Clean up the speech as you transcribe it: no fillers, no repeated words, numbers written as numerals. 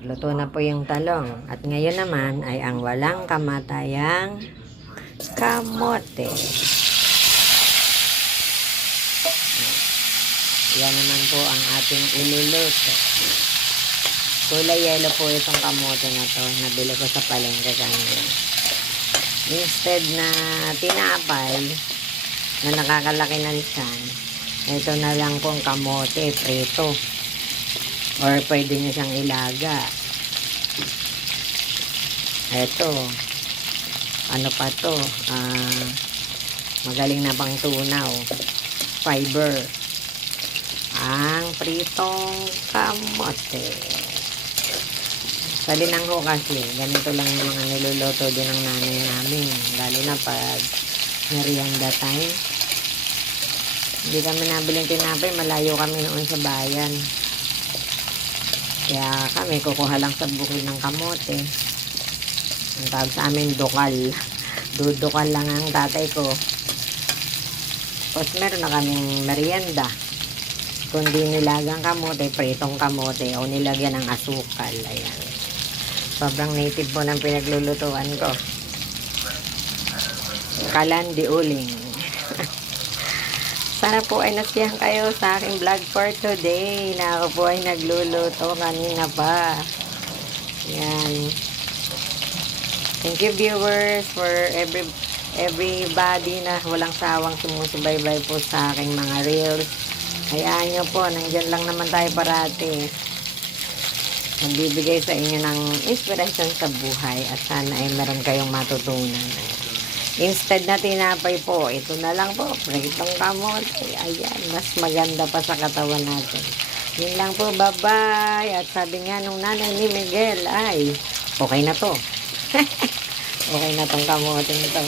Luto na po yung talong. At ngayon naman ay ang walang kamatayang kamote. Yan naman po ang ating iluluto. Kulay yellow po itong kamote na to. Nabili ko sa palengke kanina. Instead na tinapay na nakakalaki ng tiyan, ito na lang pong kamote, prito. Or pwede nyo siyang ilaga. Ito. Ano pa to? Magaling na pang tunaw. Fiber. Ang pritong kamote. Sa linangho kasi, ganito lang yung mga niluluto din ng nanay namin. Lalo na pag merienda time. Hindi kami nabiling tinapay, malayo kami noon sa bayan. Kaya kami kukuha lang sa bukid ng kamote. Ang tawag sa amin, dukal. Dudukal lang ang tatay ko. Tapos meron na kaming merienda. Kundi nilagang kamote, pritong kamote, o nilagyan ng asukal. Ayan. Sobrang native po ng pinaglulutuan ko. Kalandi uling. Sana po ay nasiyahan kayo sa aking vlog for today. Na ako po ay nagluluto kanina pa. Yan. Thank you viewers for everybody na walang sawang sumusubaybay po sa aking mga reels. Hayaan nyo po, nandyan lang naman tayo parati. Nagbibigay sa inyo ng inspiration sa buhay at sana ay meron kayong matutunan. Instead na tinapay po, ito na lang po, pritong kamote. Ayan, mas maganda pa sa katawan natin. Yun lang po, bye-bye. At sabi nga nung nanay ni Miguel, ay, okay na to. Okay na tong kamote nito.